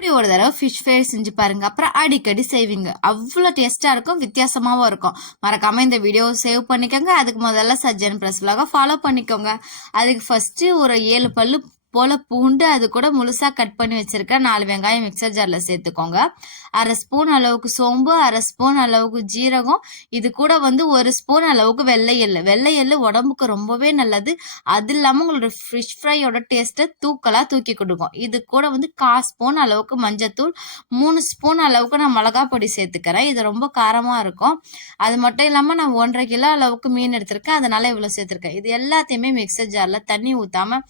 இப்படி ஒரு தடவை ஃபிஷ் ஃப்ரை செஞ்சு பாருங்க. அப்புறம் அடிக்கடி செய்வீங்க. அவ்வளோ டேஸ்ட்டாக இருக்கும் வித்தியாசமாகவும் இருக்கும். மறக்காம இந்த வீடியோ சேவ் பண்ணிக்கோங்க. அதுக்கு முதல்ல சஜ்ஜன் ப்ரெஸ் விலாக ஃபாலோ பண்ணிக்கோங்க. அதுக்கு ஃபர்ஸ்ட் ஒரு ஏழு பல்லு போல பூண்டு அது கூட முழுசா கட் பண்ணி வச்சிருக்கேன் நாலு வெங்காயம் மிக்சர் ஜார்ல சேர்த்துக்கோங்க. அரை ஸ்பூன் அளவுக்கு சோம்பு அரை ஸ்பூன் அளவுக்கு ஜீரகம். இது கூட வந்து ஒரு ஸ்பூன் அளவுக்கு வெள்ளை எள்ளு. வெள்ளை எள்ளு உடம்புக்கு ரொம்பவே நல்லது. அது இல்லாமல் உங்களோட ஃபிஷ் ஃப்ரையோட டேஸ்ட்டை தூக்கலாக தூக்கி கொடுக்கும். இது கூட வந்து கா ஸ்பூன் அளவுக்கு மஞ்சத்தூள் மூணு ஸ்பூன் அளவுக்கு நான் மிளகா பொடி சேர்த்துக்கிறேன். இது ரொம்ப காரமாக இருக்கும். அது மட்டும் இல்லாமல் நான் ஒன்றரை கிலோ அளவுக்கு மீன் எடுத்திருக்கேன். அதனால இவ்வளோ சேர்த்துருக்கேன். இது எல்லாத்தையுமே மிக்சர் ஜாரில் தண்ணி ஊற்றாம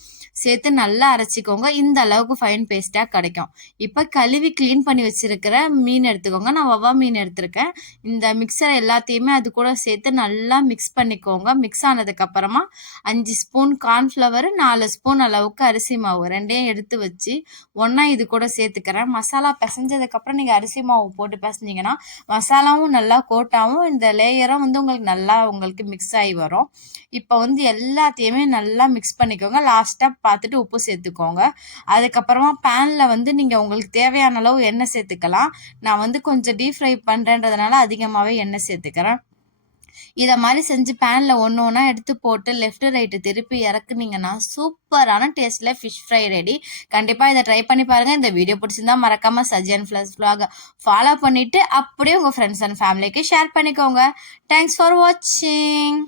சேர்த்து நல்லா நல்லா அரைச்சிக்கோங்க. இந்த அளவுக்கு ஃபைன் பேஸ்ட்டாக கிடைக்கும். இப்போ கழுவி க்ளீன் பண்ணி வச்சிருக்கிற மீன் எடுத்துக்கோங்க. நான் வவ்வா மீன் எடுத்திருக்கேன். இந்த மிக்சர் எல்லாத்தையுமே அது கூட சேர்த்து நல்லா மிக்ஸ் பண்ணிக்கோங்க. மிக்ஸ் ஆனதுக்கப்புறமா அஞ்சு ஸ்பூன் கார்ன்ஃப்ளவர் நாலு ஸ்பூன் அளவுக்கு அரிசி மாவு ரெண்டையும் எடுத்து வச்சு ஒன்றா இது கூட சேர்த்துக்கிறேன். மசாலா பிசைஞ்சதுக்கப்புறம் நீங்கள் அரிசி மாவு போட்டு பிசைஞ்சிங்கன்னா மசாலாவும் நல்லா கோட்டாகவும் இந்த லேயரும் வந்து உங்களுக்கு நல்லா உங்களுக்கு மிக்ஸ் ஆகி வரும். இப்போ வந்து எல்லாத்தையுமே நல்லா மிக்ஸ் பண்ணிக்கோங்க. லாஸ்ட்டாக பார்த்துட்டு உப்பு சேர்த்துக்கோங்க. அதுக்கப்புறமா பேனில் வந்து நீங்கள் உங்களுக்கு தேவையான அளவு எண்ணெய் சேர்த்துக்கலாம். நான் வந்து கொஞ்சம் டீப் ஃப்ரை பண்ணுறேன்றதுனால அதிகமாகவே எண்ணெய் சேர்த்துக்கிறேன். இதை மாதிரி செஞ்சு பேனில் ஒன்று ஒன்றா எடுத்து போட்டு லெஃப்ட் ரைட்டு திருப்பி இறக்குனீங்கன்னா சூப்பரான டேஸ்ட்டில் ஃபிஷ் ஃப்ரை ரெடி கண்டிப்பாக இதை ட்ரை பண்ணி பாருங்கள் இந்த வீடியோ பிடிச்சிருந்தா மறக்காமல் சஜியன் ஃப்ளஸ் ஃப்ளாக ஃபாலோ பண்ணிவிட்டு அப்படியே உங்கள் ஃப்ரெண்ட்ஸ் அண்ட் ஃபேமிலிக்கு ஷேர் பண்ணிக்கோங்க. தேங்க்ஸ் ஃபார் வாட்சிங்